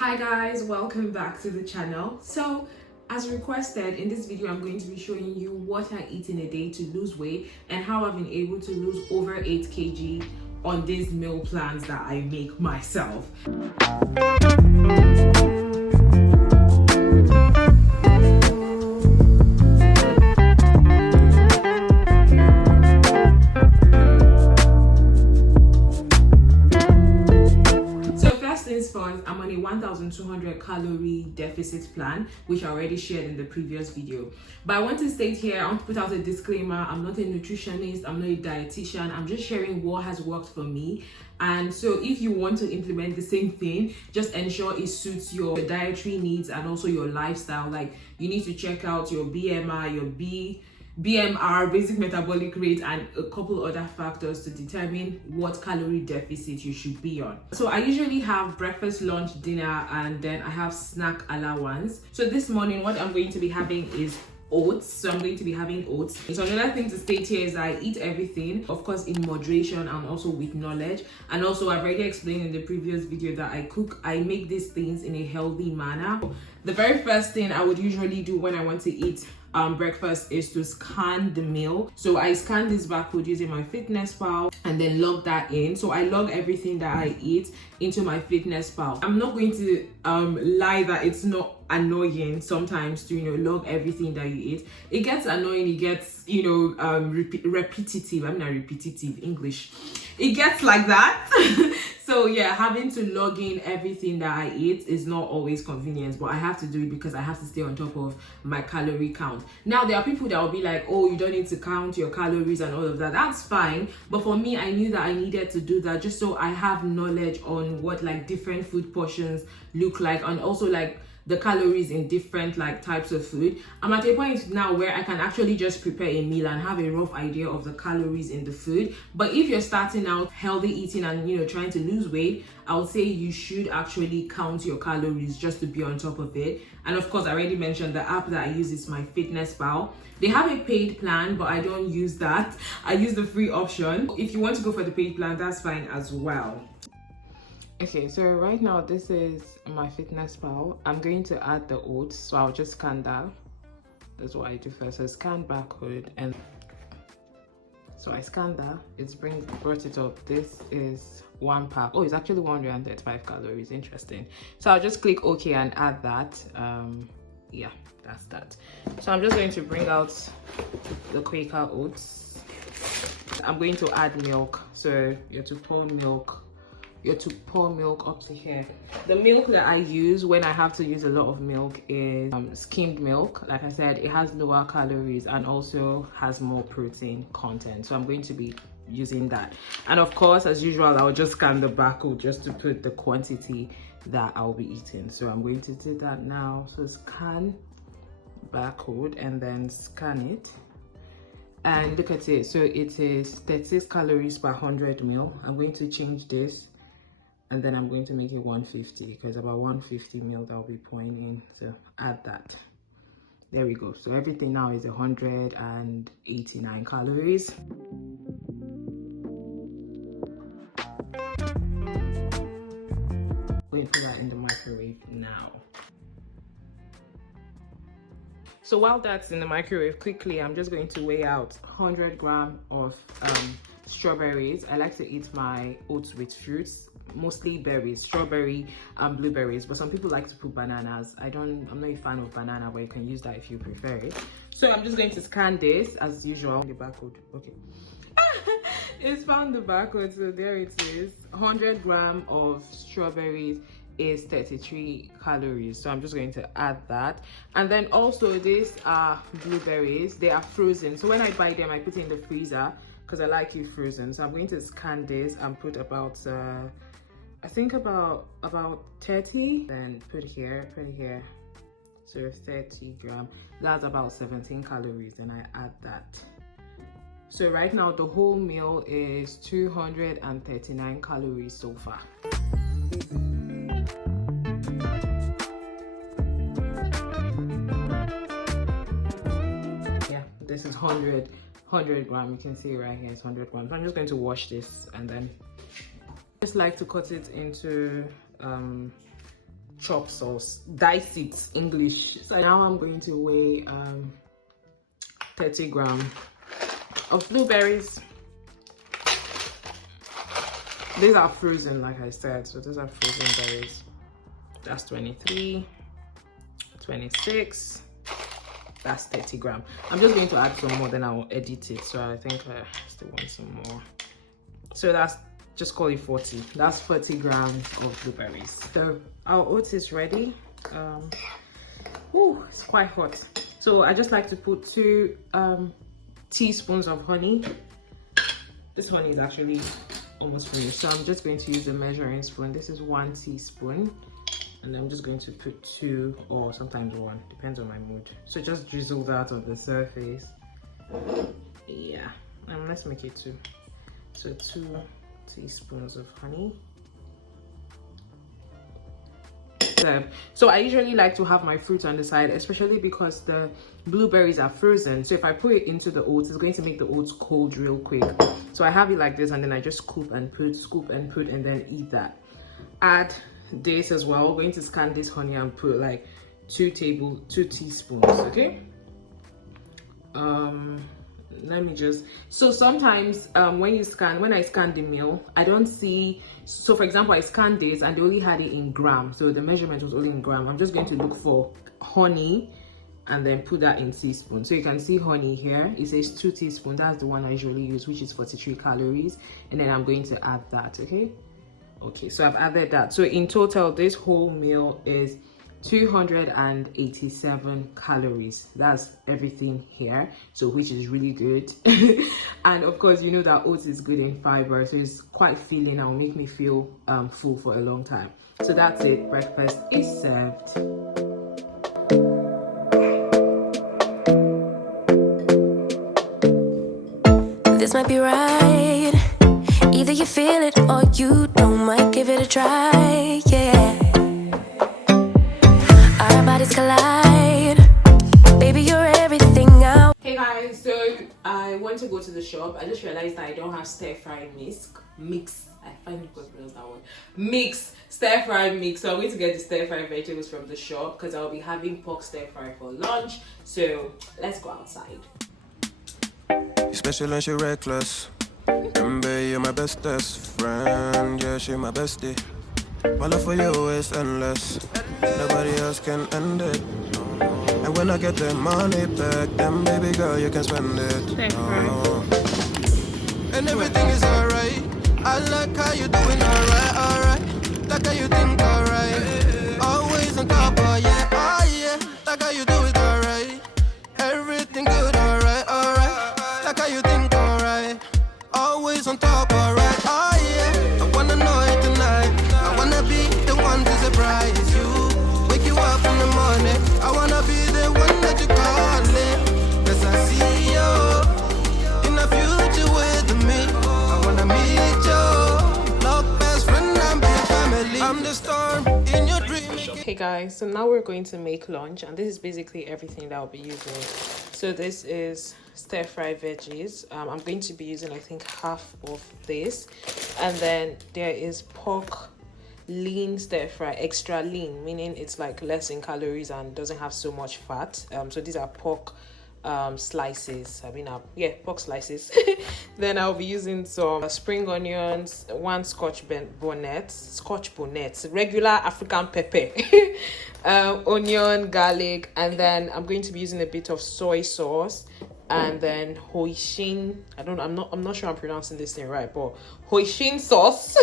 Hi guys, welcome back to the channel. So as requested, in this video I'm going to be showing you what I eat in a day to lose weight and how I've been able to lose over 8 kg on these meal plans that I make myself. I'm on a 1,200 calorie deficit plan, which I already shared in the previous video. But I want to state here, I want to put out a disclaimer: I'm not a nutritionist, I'm not a dietitian, I'm just sharing what has worked for me. And so if you want to implement the same thing, just ensure it suits your dietary needs and also your lifestyle. Like, you need to check out your BMI, your BMR, basic metabolic rate, and a couple other factors to determine what calorie deficit you should be on. So I usually have breakfast, lunch, dinner, and then I have snack allowance. So this morning what I'm going to be having is oats. So I'm going to be having oats. So another thing to state here is I eat everything, of course, in moderation and also with knowledge. And also I've already explained in the previous video that I make these things in a healthy manner. The very first thing I would usually do when I want to eat breakfast is to scan the meal. So I scan this barcode using my FitnessPal and then log that in. So I log everything that I eat into my FitnessPal. I'm not going to lie that it's not annoying sometimes to log everything that you eat. It gets annoying, it gets repetitive. I'm not repetitive English. It gets like that. So yeah, having to log in everything that I eat is not always convenient, but I have to do it because I have to stay on top of my calorie count. Now, there are people that will be like, oh, you don't need to count your calories and all of that. That's fine. But for me, I knew that I needed to do that just so I have knowledge on what like different food portions look like, and also like the calories in different like types of food. I'm at a point now where I can actually just prepare a meal and have a rough idea of the calories in the food. But if you're starting out healthy eating and trying to lose weight, I would say you should actually count your calories just to be on top of it. And of course, I already mentioned the app that I use is my FitnessPal. They have a paid plan, but I don't use that. I use the free option. If you want to go for the paid plan, that's fine as well. Okay, so right now this is my FitnessPal. I'm going to add the oats, so I'll just scan that. That's what I do first. So scan barcode, and so I scanned that. It's brought it up. This is 1 pack. Oh, it's actually 135 calories. Interesting. So I'll just click OK and add that. Yeah, that's that. So I'm just going to bring out the Quaker oats. I'm going to add milk. So you have to pour milk. You have to pour milk up to here. The milk that I use when I have to use a lot of milk is skimmed milk. Like I said, it has lower calories and also has more protein content. So I'm going to be using that. And of course, as usual, I'll just scan the barcode just to put the quantity that I'll be eating. So I'm going to do that now. So scan barcode and then scan it. And look at it. So it is 36 calories per 100 ml. I'm going to change this. And then I'm going to make it 150 because about 150 ml that I'll be pouring in. So add that. There we go. So everything now is 189 calories. I'm going to put that in the microwave now. So while that's in the microwave, quickly, I'm just going to weigh out 100 grams of strawberries. I like to eat my oats with fruits, mostly berries, strawberry and blueberries, but some people like to put bananas. I'm not a fan of banana, but you can use that if you prefer it. So I'm just going to scan this as usual. The barcode, okay. It's found the barcode, so there it is. 100 grams of strawberries is 33 calories. So I'm just going to add that. And then also these are blueberries. They are frozen. So when I buy them, I put it in the freezer because I like it frozen. So I'm going to scan this and put about I think about 30, then put here. So 30 grams. That's about 17 calories, and I add that. So right now the whole meal is 239 calories so far. Yeah, this is 100 grams. You can see right here it's 100 grams. I'm just going to wash this and then just like to cut it into chop sauce. Dice it, English. So now I'm going to weigh 30 grams of blueberries. These are frozen, like I said, so these are frozen berries. That's 23, 26, that's 30 grams. I'm just going to add some more, then I'll edit it. So I think I still want some more. So that's, just call it 40. That's 40 grams of blueberries. So our oats is ready. It's quite hot. So I just like to put 2 teaspoons of honey. This one is actually almost finished, so I'm just going to use a measuring spoon. This is 1 teaspoon, and I'm just going to put 2 or sometimes 1, depends on my mood. So just drizzle that on the surface. Yeah, and let's make it 2. So 2 teaspoons of honey. So I usually like to have my fruit on the side, especially because the blueberries are frozen. So if I put it into the oats, it's going to make the oats cold real quick. So I have it like this, and then I just scoop and put, and then eat that. Add this as well. I'm going to scan this honey and put like 2 teaspoons, okay? Let me just, so sometimes when I scan the meal, I don't see, so for example, I scanned this and they only had it in gram, so the measurement was only in gram. I'm just going to look for honey and then put that in teaspoons. So you can see honey here, it says 2 teaspoons. That's the one I usually use, which is 43 calories, and then I'm going to add that. Okay, so I've added that. So in total, this whole meal is 287 calories. That's everything here, so which is really good. And of course, you know that oats is good in fiber, so it's quite filling and will make me feel full for a long time. So that's it, breakfast is served. This might be right, either you feel it or you don't. Might give it a try, yeah. Our bodies collide, baby, you're everything out. Hey guys, so I went to go to the shop. I just realized that I don't have stir-fry mix. I finally pronounced that one. Stir-fry mix. So I'm going to get the stir-fry vegetables from the shop because I'll be having pork stir-fry for lunch. So let's go outside. Special and she reckless. Remember, you're my bestest friend. Yeah, she my bestie. My love for you is endless. Nobody else can end it. And when I get the money back, then baby girl, you can spend it. And everything is alright. I like how you doing alright. Like how you think alright. Always on top, oh yeah. Like how you do it alright. Everything good, alright. Like how you think alright. Always on top, alright. Oh yeah. I wanna know it tonight. I wanna be the one to surprise you. Wake you up in the morning. I wanna be the one that you call it. Cause I see you in the future with me. I wanna meet you. Love best friend and big family. I'm the storm in your dream. Hey guys, so now we're going to make lunch, and this is basically everything that I'll be using. So this is stir-fry veggies. I'm going to be using, I think, half of this, and then there is pork lean stir-fry, extra lean, meaning it's like less in calories and doesn't have so much fat. So these are pork slices. Pork slices. Then I'll be using some spring onions, 1 scotch bonnet, regular African pepper, onion, garlic, and then I'm going to be using a bit of soy sauce, and then hoisin. I'm not sure I'm pronouncing this thing right, but hoisin sauce.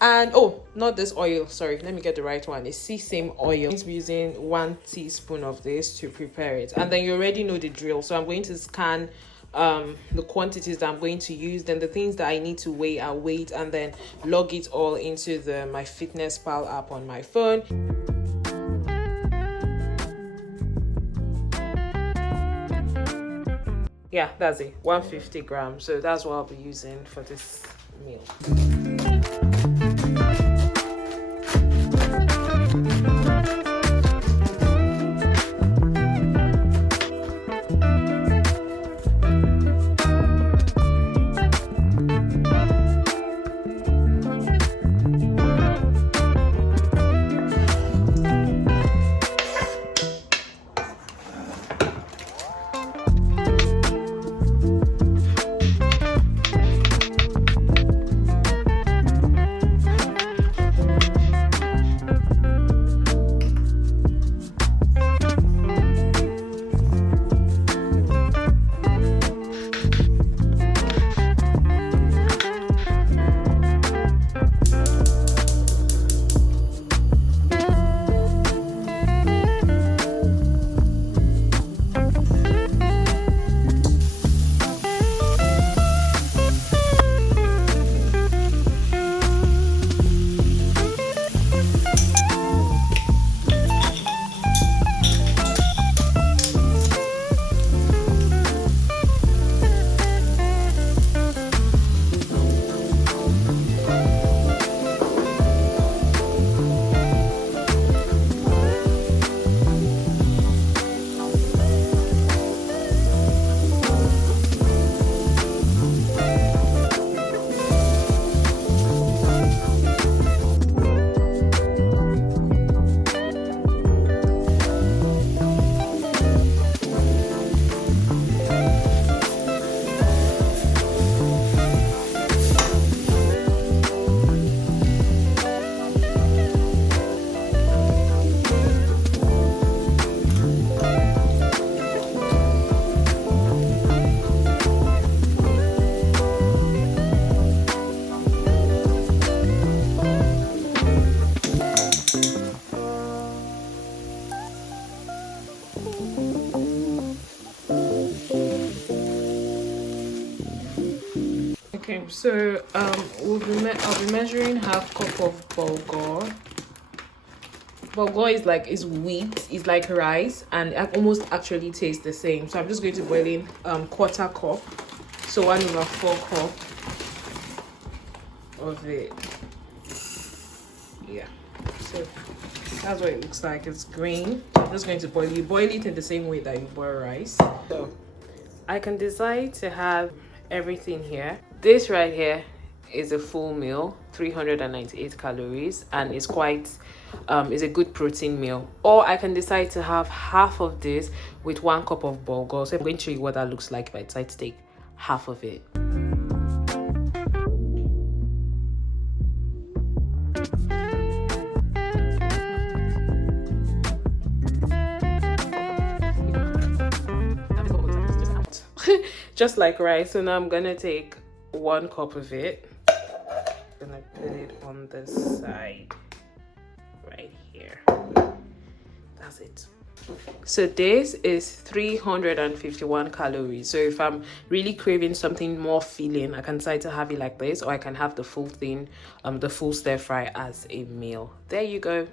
And not this oil, sorry, let me get the right one. It's sesame oil. I'm going to be using 1 teaspoon of this to prepare it, and then you already know the drill. So I'm going to scan the quantities that I'm going to use, then the things that I need to weigh, I'll weigh it, and then log it all into my MyFitnessPal app on my phone. Yeah, that's it, 150 grams. So that's what I'll be using for this meal. Okay, so I'll be measuring half cup of bulgur. Bulgur is wheat, it's like rice, and it almost actually tastes the same. So I'm just going to boil in quarter cup, so 1/4 cup of it. Yeah, so that's what it looks like. It's green. I'm just going to boil it in the same way that you boil rice. So I can decide to have everything here. This right here is a full meal, 398 calories, and it's quite is a good protein meal. Or I can decide to have half of this with 1 cup of bulgur. So I'm going to show you what that looks like if I decide to take half of it. Just like rice. So now I'm gonna take 1 cup of it. I'm gonna put it on the side right here. That's it. So this is 351 calories. So if I'm really craving something more filling, I can decide to have it like this, or I can have the full thing, the full stir fry as a meal. There you go.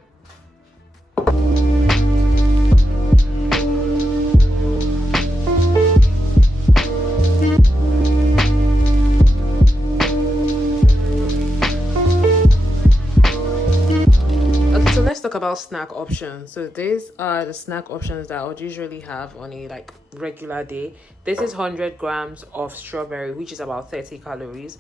About snack options. So these are the snack options that I would usually have on a like regular day. This is 100 grams of strawberry, which is about 30 calories.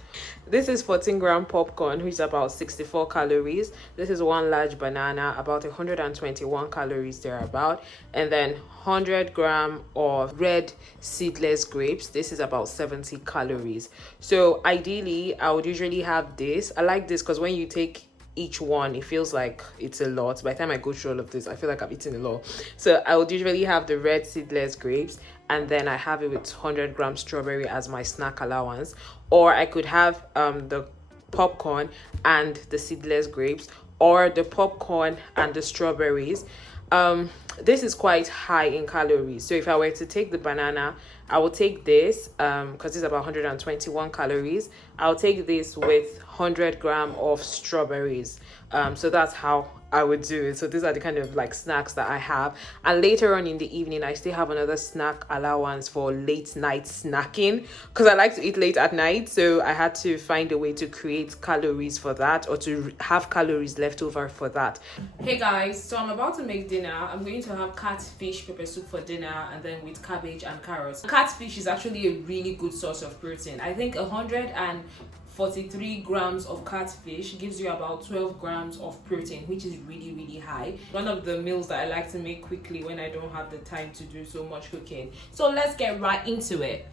This is 14-gram popcorn, which is about 64 calories. This is 1 large banana, about 121 calories thereabout. And then 100 gram of red seedless grapes. This is about 70 calories. So ideally I would usually have this. I like this because when you take each one, it feels like it's a lot. By the time I go through all of this, I feel like I've eaten a lot. So I would usually have the red seedless grapes, and then I have it with 100 grams strawberry as my snack allowance. Or I could have the popcorn and the seedless grapes, or the popcorn and the strawberries. This is quite high in calories. So if I were to take the banana, I will take this because it's about 121 calories. I'll take this with 100 gram of strawberries. So that's how I would do it. So these are the kind of like snacks that I have. And later on in the evening, I still have another snack allowance for late night snacking because I like to eat late at night. So I had to find a way to create calories for that, or to have calories left over for that. Hey guys, so I'm about to make dinner. I'm going to have catfish pepper soup for dinner, and then with cabbage and carrots. Catfish is actually a really good source of protein. I think 143 grams of catfish gives you about 12 grams of protein, which is really high. One of the meals that I like to make quickly when I don't have the time to do so much cooking. So let's get right into it.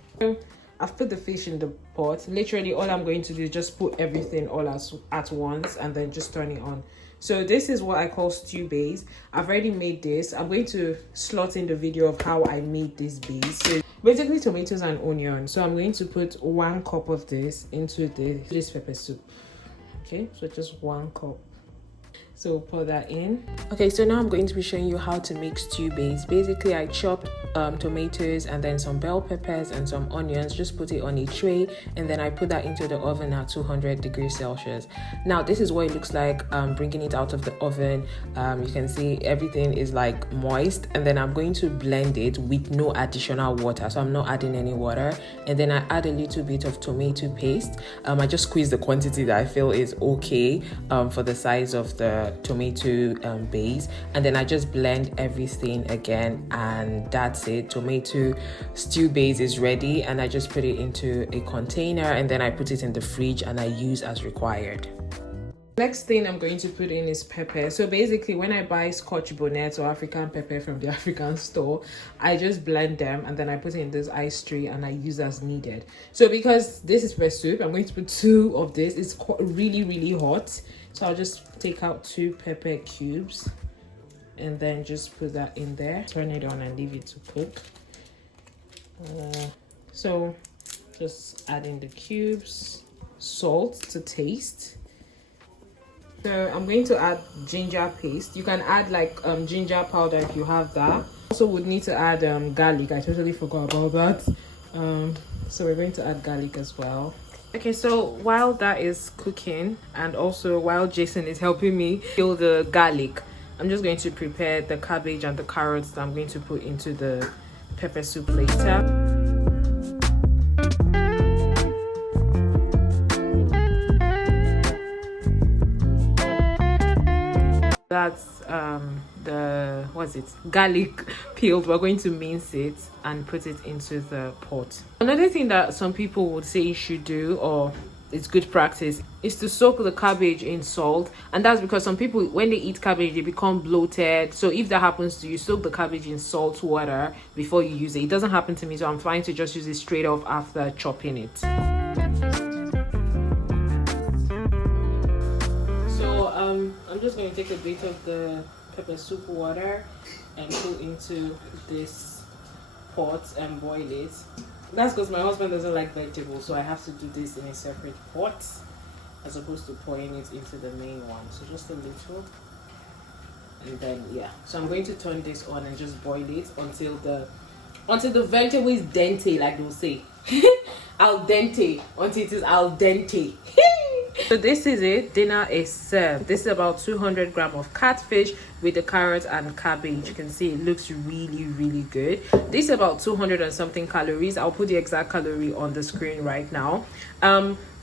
I've put the fish in the pot. Literally all I'm going to do is just put everything all at once and then just turn it on. So this is what I call stew base. I've already made this. I'm going to slot in the video of how I made this base. So basically tomatoes and onion. So I'm going to put 1 cup of this into this pepper soup. Okay, so just 1 cup. So pour that in. Okay, so now I'm going to be showing you how to make stew base. Basically I chopped tomatoes and then some bell peppers and some onions, just put it on a tray, and then I put that into the oven at 200 degrees Celsius. Now this is what it looks like bringing it out of the oven. You can see everything is like moist, and then I'm going to blend it with no additional water. So I'm not adding any water, and then I add a little bit of tomato paste. I just squeeze the quantity that I feel is okay for the size of the tomato base, and then I just blend everything again, and that's it. Tomato stew base is ready, and I just put it into a container, and then I put it in the fridge and I use as required. Next thing I'm going to put in is pepper. So basically when I buy Scotch bonnets or African pepper from the African store, I just blend them and then I put it in this ice tray and I use as needed. So because this is pepper soup, I'm going to put 2 of this. It's really hot, so I'll just take out 2 pepper cubes and then just put that in there, turn it on and leave it to cook. So just add in the cubes, salt to taste. So I'm going to add ginger paste. You can add like ginger powder if you have that. Also would need to add garlic. I totally forgot about that. So we're going to add garlic as well. Okay, so while that is cooking and also while Jason is helping me peel the garlic, I'm just going to prepare the cabbage and the carrots that I'm going to put into the pepper soup later. That's the garlic peeled. We're going to mince it and put it into the pot. Another thing that some people would say you should do, or it's good practice, is to soak the cabbage in salt. And that's because some people, when they eat cabbage, they become bloated. So if that happens to you, soak the cabbage in salt water before you use it. It doesn't happen to me, so I'm fine to just use it straight off after chopping it. So I'm just going to take a bit of the pepper soup water and put into this pot and boil it. That's because my husband doesn't like vegetables, so I have to do this in a separate pot as opposed to pouring it into the main one. So just a little, and then yeah. So I'm going to turn this on and just boil it until the vegetable is dente, like they'll say. Al dente, until it is al dente. So this is it. Dinner is served. This is about 200 grams of catfish with the carrots and cabbage. You can see it looks really good. This is about 200 and something calories. I'll put the exact calorie on the screen right now.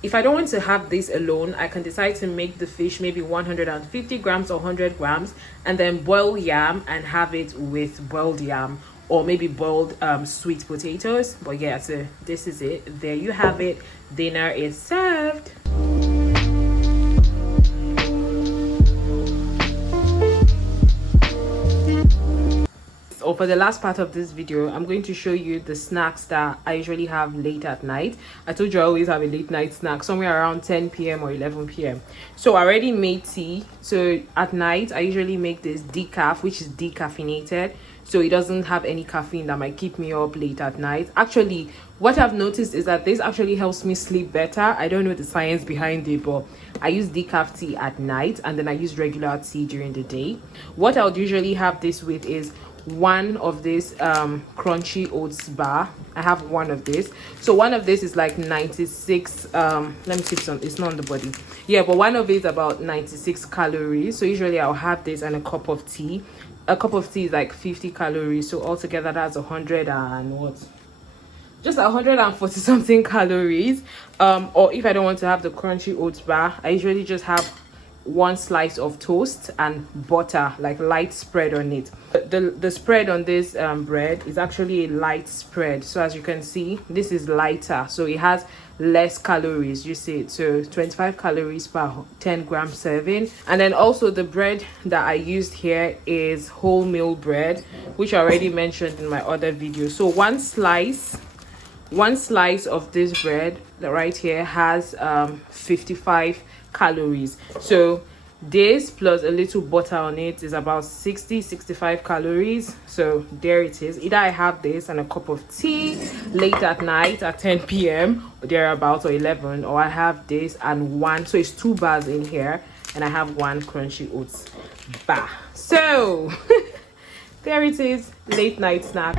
If I don't want to have this alone, I can decide to make the fish maybe 150 grams or 100 grams and then boil yam and have it with boiled yam, or maybe boiled sweet potatoes. But yeah, so this is it. There you have it. Dinner is served. Or for the last part of this video, I'm going to show you the snacks that I usually have late at night. I told you I always have a late night snack somewhere around 10 p.m. or 11 p.m. So I already made tea. So at night I usually make this decaf, which is decaffeinated, so it doesn't have any caffeine that might keep me up late at night. Actually, what I've noticed is that this actually helps me sleep better. I don't know the science behind it, but I use decaf tea at night and then I use regular tea during the day. What I would usually have this with is one of this crunchy oats bar. I have one of this. So one of this is like 96 let me see if it's not on the body. Yeah, but one of it is about 96 calories. So usually I'll have this and a cup of tea. A cup of tea is like 50 calories, so altogether that's 100 and what, just 140 something calories. Or if I don't want to have the crunchy oats bar, I usually just have one slice of toast and butter, like light spread on it. The spread on this bread is actually a light spread, so as you can see, this is lighter, so it has less calories. You see it, so 25 calories per 10 gram serving. And then also the bread that I used here is wholemeal bread, which I already mentioned in my other video. So one slice of this bread right here has 55 calories. So this plus a little butter on it is about 65 calories. So there it is. Either I have this and a cup of tea late at night at 10 p.m. or thereabouts, or 11, or I have this and one, so it's 2 bars in here, and I have one crunchy oats bar. So there it is, late night snack.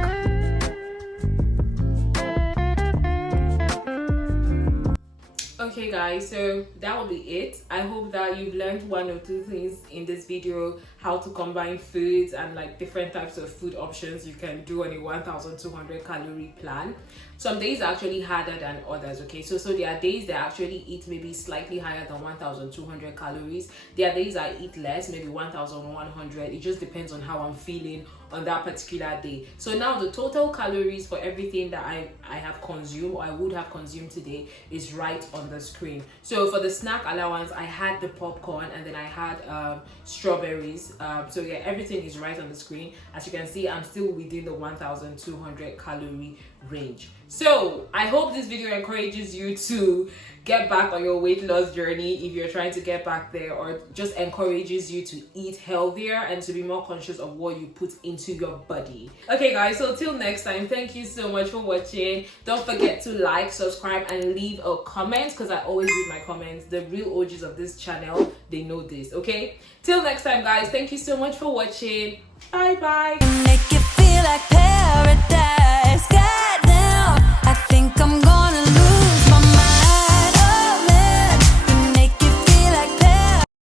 Okay guys, so that will be it. I hope that you've learned 1 or 2 things in this video, how to combine foods and like different types of food options you can do on a 1200 calorie plan. Some days are actually harder than others, okay? So there are days that I actually eat maybe slightly higher than 1200 calories. There are days I eat less, maybe 1100. It just depends on how I'm feeling on that particular day. So now the total calories for everything that I have consumed, or I would have consumed today, is right on the screen. So for the snack allowance, I had the popcorn and then I had strawberries. So yeah, everything is right on the screen. As you can see, I'm still within the 1200 calorie range. So I hope this video encourages you to get back on your weight loss journey if you're trying to get back there, or just encourages you to eat healthier and to be more conscious of what you put into your body. Okay guys, so till next time, thank you so much for watching. Don't forget to like, subscribe, and leave a comment, because I always read my comments. The real OGs of this channel, they know this. Okay, till next time guys, thank you so much for watching. Bye bye. Make you feel like paradise. Goddamn, I think I'm gonna